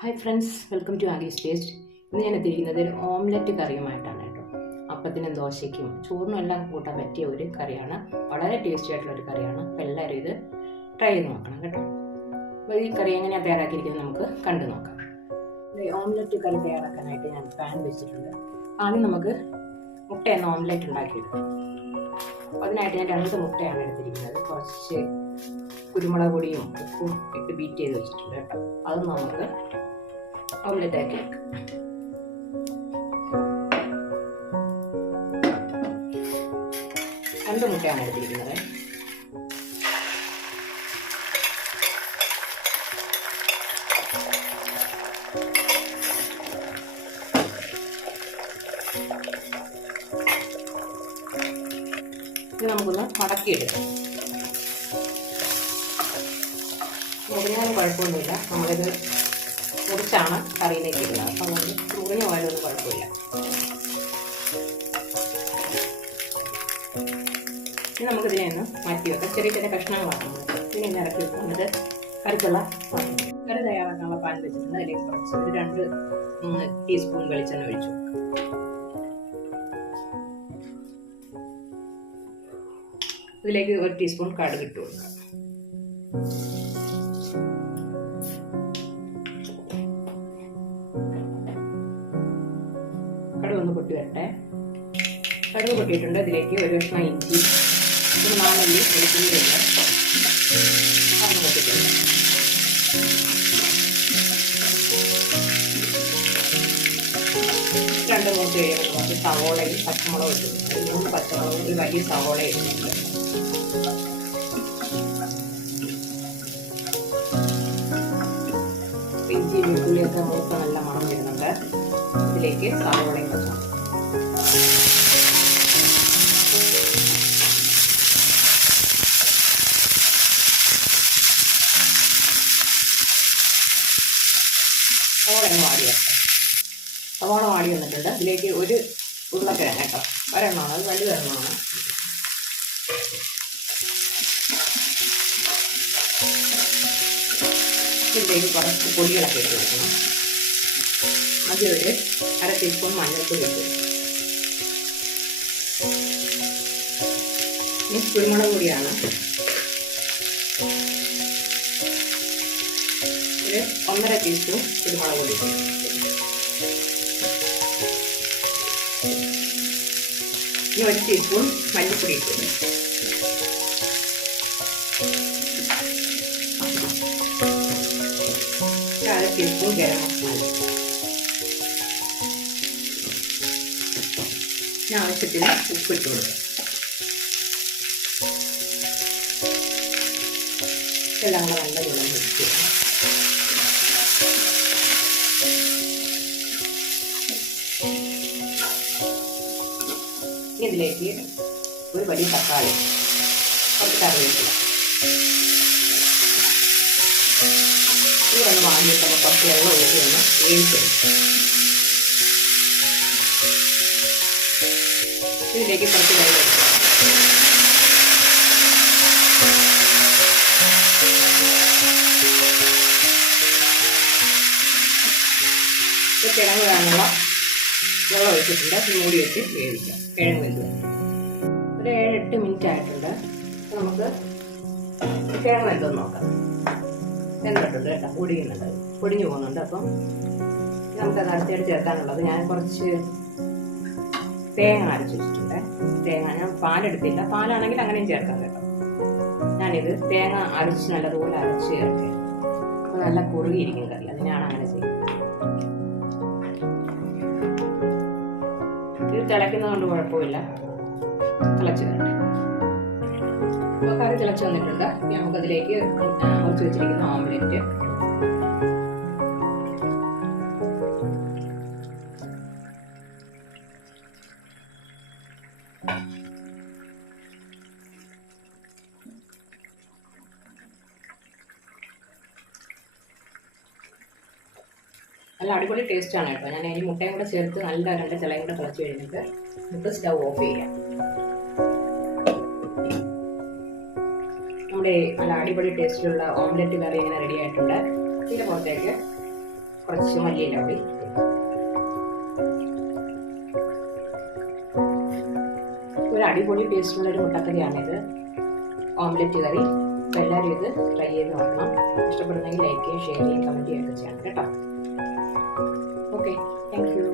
Hi friends welcome to Aggie's taste ഇന്ന് ഞാൻ എത്തിയിരിക്കുന്നത് ഒരു ഓംലെറ്റ് കറിയുമായിട്ടാണ് കേട്ടോ. അപ്പത്തിനും ദോശയ്ക്കും ചോറിനും എല്ലാം കൂട്ടാൻ പറ്റിയ ഒരു കറിയാണ്. വളരെ ടേസ്റ്റി ആയിട്ടുള്ള ഒരു കറിയാണ്. അപ്പോൾ എല്ലാവരും ഇത് ട്രൈ ചെയ്ത് നോക്കണം കേട്ടോ. അപ്പോൾ ഈ കറി എങ്ങനെയാണ് തയ്യാറാക്കിയിരിക്കുന്നത് നമുക്ക് കണ്ടു നോക്കാം. ഓംലെറ്റ് കറി തയ്യാറാക്കാനായിട്ട് ഞാൻ പാൻ വെച്ചിട്ടുണ്ട്. ആദ്യം നമുക്ക് മുട്ടയെന്ന ഓംലെറ്റ് ഉണ്ടാക്കിയെടുക്കാം. അതിനായിട്ട് ഞാൻ രണ്ട് മുട്ടയാണ് എടുത്തിരിക്കുന്നത്. കുറച്ച് കുരുമുളക് പൊടിയും ഉപ്പും ഇട്ട് ബീറ്റ് ചെയ്ത് വെച്ചിട്ടുണ്ട് കേട്ടോ. അത് നമുക്ക് ഓംലെറ്റ് ആക്കി വെക്കാം രണ്ട് മുട്ടയാണ് എടുത്തിരിക്കുന്നത്. ഇത് നമുക്കൊന്ന് മടക്കിയെടുക്കാം. മുറിഞ്ഞാലും കുഴപ്പമൊന്നുമില്ല. നമ്മളിത് മുറിച്ചാണ് കറിയിലേക്ക് ഇടുന്നത് അപ്പം അതുകൊണ്ട് മുറിഞ്ഞ പോയാലൊന്നും കുഴപ്പമില്ല. ഇനി നമുക്കിതിനെ ഒന്ന് മാറ്റി വെക്കാം. ചെറിയ ചെറിയ കഷ്ണങ്ങളാണ് ഇതിനെ ഒന്ന് ഇറക്കി വെക്കുന്നത് കറിക്കുള്ള കറി തയ്യാറാക്കാനുള്ള പാൻ വെച്ചിട്ടുണ്ട്. അതിലേക്ക് കുറച്ച് ഒരു രണ്ട് മൂന്ന് ടീസ്പൂൺ വെളിച്ചെണ്ണ ഒഴിച്ചു. ഇതിലേക്ക് ഒരു ടീസ്പൂൺ കടുക് ഇട്ട് കൊടുക്കാം. കടുക് ഒന്ന് പൊട്ടി വരട്ടെ. കടുക് പൊട്ടിയിട്ടുണ്ട്. അതിലേക്ക് ഒരു കഷ്ണം ഇഞ്ചി ഒരു നാലല്ലി വെളുത്തുള്ളി ഉണ്ട് അതൊന്ന് പൊട്ടിട്ടുണ്ട് രണ്ട് മൂന്ന് കഴിയുമ്പോൾ സവോളയും പച്ചമുളകും ഇട്ടിട്ടുണ്ട് മൂന്ന് പച്ചമുളകും ഒരു വലിയ സവോള ഇട്ടിട്ടുണ്ട് ഇഞ്ചി വെളുത്തുള്ളിയൊക്കെ നമുക്ക് നല്ല ഇതിലേക്ക് സവോളയും പച്ചമുളകും സവോളയും വാടി വെക്കാം. സവോള വാടി വന്നിട്ടുണ്ട്. ഇതിലേക്ക് ഒരു ഉരുളക്കിഴങ്ങ് കേട്ടോ. ഒരെണ്ണമാണ്. അത് വലുതെണ്ണമാണ് ഇതിലേക്ക് കുറച്ച് പൊടികളൊക്കെ ഇട്ട് കൊടുക്കണം. ആദ്യം അര ടീസ്പൂൺ മഞ്ഞൾപ്പൊടി ഇട്ട്. ഇനി കുരുമുളക് പൊടിയാണ്. ഒരു ഒന്നര ടീസ്പൂൺ കുരുമുളക് പൊടി ഇനി ഒരു ടീസ്പൂൺ മല്ലിപ്പൊടി ഇട്ടു. അര ടീസ്പൂൺ ഗരം മസാല. ഇനി ആവശ്യത്തിന് ഉപ്പിട്ട് കൊടുക്കുക എല്ലാം കൂടെ നല്ല വെള്ളം വെക്കുക ഇതിലേക്ക് ഒരു വലിയ തക്കാളി കുറച്ച് കറിവേപ്പില. ഇതൊന്ന് വാങ്ങിയിട്ട് കുറച്ച് വെള്ളം ഒഴിച്ച് ഒന്ന് വേവിച്ചെടുക്കും. ഇതിലേക്ക് കുറച്ച് വെള്ളം കിഴങ്ങ് വേണമുള്ള വെള്ളം ഒഴിച്ചിട്ടുണ്ട്. മൂടി വെച്ച് വേവിക്കാം. കിഴങ്ങ് വെച്ച് ഒരു ഏഴ് എട്ട് മിനിറ്റ് ആയിട്ടുണ്ട്. നമുക്ക് കിഴങ്ങ് വെന്തൊന്ന് നോക്കാം. വെന്തിട്ടുണ്ട് കേട്ടോ. പൊടിയുന്നുണ്ട്. പൊടിഞ്ഞു പോകുന്നുണ്ട്. അപ്പം നമുക്ക് അത് അടുത്തായിട്ട് ചേർക്കാനുള്ളത്. ഞാൻ കുറച്ച് തേങ്ങ അരച്ച് വെച്ചിട്ടുണ്ട് തേങ്ങ ഞാൻ പാലെടുത്തില്ല. പാലാണെങ്കിൽ അങ്ങനെയും ചേർക്കാം കേട്ടോ. ഞാനിത് തേങ്ങ അരച്ച് നല്ലതുപോലെ അരച്ച് ചേർക്കുക അപ്പോൾ നല്ല കുറുകിയിരിക്കും കറി. അതിനാണ് അങ്ങനെ ചെയ്യുന്നത്. ഇത് തിളയ്ക്കുന്നത് കൊണ്ട് കുഴപ്പമില്ല. തിളച്ച് വരട്ടെ. അപ്പോൾ കറി തിളച്ച് വന്നിട്ടുണ്ട്. നമുക്കതിലേക്ക് മുറിച്ച് വെച്ചിരിക്കുന്ന ഓംലെറ്റ് നല്ല അടിപൊളി ടേസ്റ്റ് ആണ് കേട്ടോ. ഞാൻ ഇനി മുട്ടയും കൂടെ ചേർത്ത് നല്ല രണ്ട് ചിലയും കൂടെ തിളച്ച് കഴിഞ്ഞിട്ട് നമുക്ക് സ്റ്റൗ ഓഫ് ചെയ്യാം. നമ്മുടെ നല്ല അടിപൊളി ടേസ്റ്റിലുള്ള ഓംലെറ്റ് കറി ഇങ്ങനെ റെഡി ആയിട്ടുണ്ട്. ഇതിന്റെ പുറത്തേക്ക് കുറച്ച് മല്ലിയില കൂടി ഒരു അടിപൊളി ടേസ്റ്റുള്ള ഒരു മുട്ടക്കറിയാണിത്. ഓംലെറ്റ് കറി. എല്ലാവരും ഇത് ട്രൈ ചെയ്ത് നോക്കണം. ഇഷ്ടപ്പെടുന്നെങ്കിൽ ലൈക്ക് ചെയ്യുക ഷെയർ ചെയ്യുക കമന്റ് ചെയ്യുകയൊക്കെ ചെയ്യണം കേട്ടോ. Okay thank you